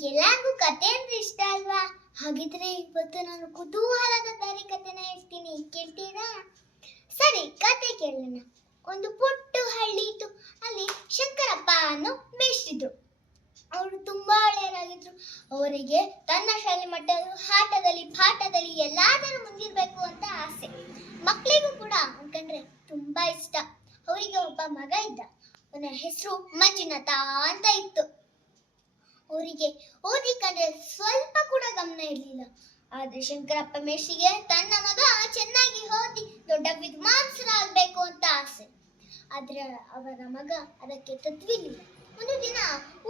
ನಿಮ್ಗೆಲ್ಲರಿಗೂ ಕತೆ ಅಂದ್ರೆ ಇಷ್ಟ ಅಲ್ವಾ? ಹಾಗಿದ್ರೆ ಇವತ್ತು ನಾನು ಕುತೂಹಲದ ದಾರಿ ಕತೆನ ಹೇಳ್ತೀನಿ. ಕೇಳ್ತೀರಾ? ಸರಿ ಕತೆ ಕೇಳೋಣ. ಒಂದು ಪುಟ್ಟ ಹಳ್ಳಿ ಇತ್ತು. ಅಲ್ಲಿ ಶಂಕರಪ್ಪ ಅನ್ನು ಮೇಷ್ಟ್ರಿದ್ರು. ಅವರು ತುಂಬಾ ಒಳ್ಳೆಯರಾಗಿದ್ರು ಅವರಿಗೆ ತನ್ನ ಶಾಲೆ ಮಟ್ಟದ ಆಟದಲ್ಲಿ, ಪಾಠದಲ್ಲಿ ಎಲ್ಲಾದರೂ ಮುಂದಿರ್ಬೇಕು ಅಂತ ಆಸೆ. ಮಕ್ಕಳಿಗೂ ಕೂಡ ಅನ್ಕಂಡ್ರೆ ತುಂಬಾ ಇಷ್ಟ. ಅವರಿಗೆ ಒಬ್ಬ ಮಗ ಇದ್ದ. ಅವನ ಹೆಸರು ಮಂಜುನಾಥ ಅಂತ ಇತ್ತು. ಅವರಿಗೆ ಓದಿಕಂಡ್ರೆ ಸ್ವಲ್ಪ ಕೂಡ ಗಮನ ಇರಲಿಲ್ಲ. ಆದ್ರೆ ಶಂಕರಪ್ಪ ಮೇಷಿಗೆ ತನ್ನ ಮಗ ಚೆನ್ನಾಗಿ ಓದಿ ದೊಡ್ಡ ವಿದ್ವಾಂಸರಾಗಬೇಕು ಅಂತ ಆಸೆ. ಆದ್ರೆ ಅವರ ಮಗ ಅದಕ್ಕೆ ತತ್ವಿಲಿಲ್ಲ ಒಂದು ದಿನ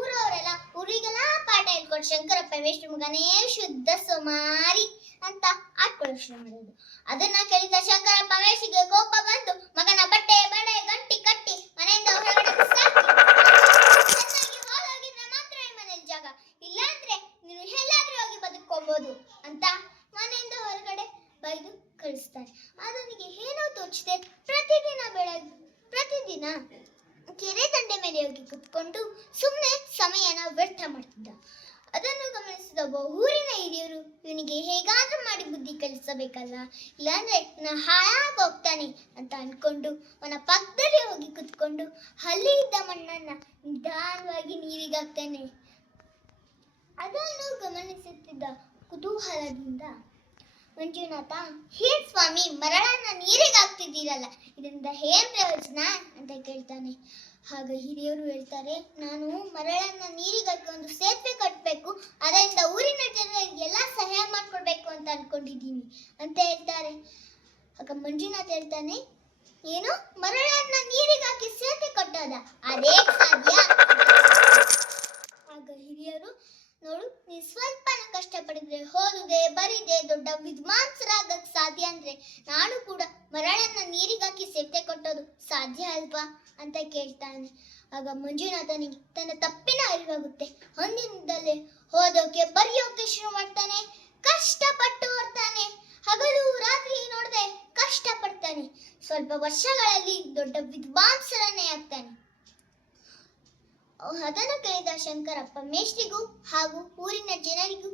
ಊರವರೆಲ್ಲ ಊರಿಗೆಲ್ಲ ಪಾಠ ಹೇಳ್ಕೊಂಡು ಶಂಕರಪ್ಪ ಮೇಷ್ಟ್ರ ಮಗನೇ ಶುದ್ಧ ಸುಮಾರಿ ಅಂತ ಆಡ್ಕೊಳ್ಳೋಕೆ ಶುರು ಮಾಡಿದ್ರು. ಅದನ್ನ ಕೇಳಿದ ಶಂಕರಪ್ಪ ಮೇಷಿಗೆ ಕೋಪ ಬಂದು, ಮಗನ ಬಟ್ಟೆ ಬಡೆ ಗಂಟಿ ಕಟ್ಟಿ ಮನೆಯಿಂದ ಹೊರಗಡೆ ಬಿಸಾಕಿ ಚೆನ್ನಾಗಿ ಹಾಳಾಗಿದ್ರೆ ಮಾತ್ರ ಈ ಮನೇಲಿ ಜಾಗ ಇಲ್ಲಾಂದ್ರೆ ನೀನು ಎಲ್ಲಾದ್ರೂ ಹೋಗಿ ಬದುಕೋಬಹುದು ಅಂತ ಮನೆಯಿಂದ ಹೊರಗಡೆ ಬೈದು ಕಳಿಸ್ತಾರೆ. ಅದನಿಗೆ ಏನೋ ತೋಚಿದೆ. ಪ್ರತಿದಿನ ಬೆಳಗ್ಗೆ ಪ್ರತಿದಿನ ಕೆರೆ ದಂಡೆ ಮೇಲೆ ಹೋಗಿ ಕುತ್ಕೊಂಡು ಸುಮ್ಮನೆ ಸಮಯನ ವ್ಯರ್ಥ ಮಾಡ್ತಿದ್ದ. ಅದನ್ನು ಗಮನಿಸಿದ ಒಬ್ಬ ಊರಿನ ಹಿರಿಯರು, ಇವನಿಗೆ ಹೇಗಾದ್ರೂ ಮಾಡಿ ಬುದ್ಧಿ ಕಲಿಸಬೇಕಲ್ಲ? ಇಲ್ಲಾಂದ್ರೆ ನಾ ಹಾಳಾಗಿ ಹೋಗ್ತಾನೆ ಅಂತ ಅನ್ಕೊಂಡು ಅವನ ಪಕ್ಕದಲ್ಲಿ ಹೋಗಿ ಕುತ್ಕೊಂಡು ಅಲ್ಲಿ ಇದ್ದ ಮಣ್ಣನ್ನ ನಿಧಾನವಾಗಿ ನೀರಿಗಾಗ್ತಾನೆ ಅದನ್ನು ಗಮನಿಸುತ್ತಿದ್ದ ಕುತೂಹಲದಿಂದ ಮಂಜುನಾಥ, ಹೇ ಸ್ವಾಮಿ ಮರಳನ್ನ ನೀರಿಗೆ ಹಾಕ್ತಿದ್ದೀರಲ್ಲ, ಇದರಿಂದ ಏನ್ ಪ್ರಯೋಜನ? ಅಂತ ಕೇಳ್ತಾನೆ. ಆಗ ಹಿರಿಯರು ಹೇಳ್ತಾರೆ, ನಾನು ಮರಳನ್ನ ನೀರಿಗಾಕಿ ಒಂದು ಸೇತುವೆ ಕಟ್ಟಬೇಕು ಅದರಿಂದ ಊರಿನ ಜನರಿಗೆಲ್ಲ ಸಹಾಯ ಮಾಡ್ಕೊಡ್ಬೇಕು ಅಂತ ಅನ್ಕೊಂಡಿದ್ದೀನಿ, ಅಂತ ಹೇಳ್ತಾರೆ. ಆಗ ಮಂಜುನಾಥ್ ಹೇಳ್ತಾನೆ, ಏನು? ಮರಳನ್ನ ನೀರಿಗೆ ಹಾಕಿ ಸೇತುವೆ ಕಟ್ಟೋದ? ಅದೇ ಸಾಧ್ಯ? ಆಗ ಹಿರಿಯರು, ನೋಡು, ನೀ ಸ್ವಲ್ಪನ ಕಷ್ಟಪಡಿದ್ರೆ ಹೋದುದೆ ಬರಿದೆ ದೊಡ್ಡ ವಿದ್ವಾಂಸರಾಗಕ್ಕೆ ಸಾಧ್ಯ ಅಂದ್ರೆ ನಾನು ಕೂಡ ಮರಳನ್ನ ನೀರಿಗಾಕಿ ಹಾಕಿ ಕೊಟ್ಟೋದು ಸಾಧ್ಯ ಅಲ್ವಾ ಅಂತ ಕೇಳ್ತಾನೆ. ಆಗ ಮಂಜುನಾಥನಿಗೆ ತನ್ನ ತಪ್ಪಿನ ಅರಿವಾಗುತ್ತೆ. ಹೊಂದಿನಿಂದಲೇ ಹೋದೋಕೆ ಬರೆಯೋಕೆ ಶುರು ಮಾಡ್ತಾನೆ, ಕಷ್ಟಪಟ್ಟು ಓದ್ತಾನೆ, ಹಗಲು ರಾತ್ರಿ ನೋಡದೆ ಕಷ್ಟಪಡ್ತಾನೆ, ಸ್ವಲ್ಪ ವರ್ಷಗಳಲ್ಲಿ ದೊಡ್ಡ ವಿದ್ವಾಂಸರನ್ನೇ ಆಗ್ತಾನೆ. ಅದನ್ನು ಕೇಳಿದ ಶಂಕರಪ್ಪ ಮೇಷ್ಟ್ರಿಗೂ ಹಾಗೂ ಊರಿನ ಜನರಿಗೂ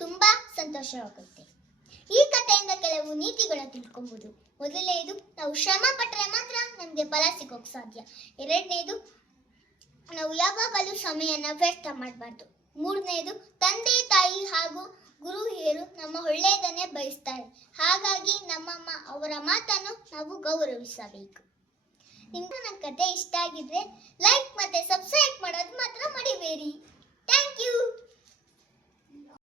ತುಂಬಾ ಸಂತೋಷವಾಗುತ್ತೆ. ಈ ಕಥೆಯಿಂದ ಕೆಲವು ನೀತಿಗಳನ್ನ ತಿಳ್ಕೊಬಹುದು ಮೊದಲನೆಯದು ನಾವು ಶ್ರಮ ಪಟ್ಟರೆ ಮಾತ್ರ ನಮಗೆ ಫಲ ಸಿಗೋಕ್ ಸಾಧ್ಯ. ಎರಡನೇದು, ನಾವು ಯಾವಾಗಲೂ ಸಮಯನ ವ್ಯರ್ಥ ಮಾಡಬಾರ್ದು. ಮೂರನೇದು, ತಂದೆ, ತಾಯಿ ಹಾಗೂ ಗುರು ಹಿರಿಯರು ನಮ್ಮ ಒಳ್ಳೆಯದನ್ನೇ ಬಯಸ್ತಾರೆ. ಹಾಗಾಗಿ ನಮ್ಮ ಮ- ಅವರ ಮಾತನ್ನು ನಾವು ಗೌರವಿಸಬೇಕು. ನಿಮ್ಮ ನನ್ನ ಕತೆ ಇಷ್ಟ ಆಗಿದ್ರೆ ಲೈಕ್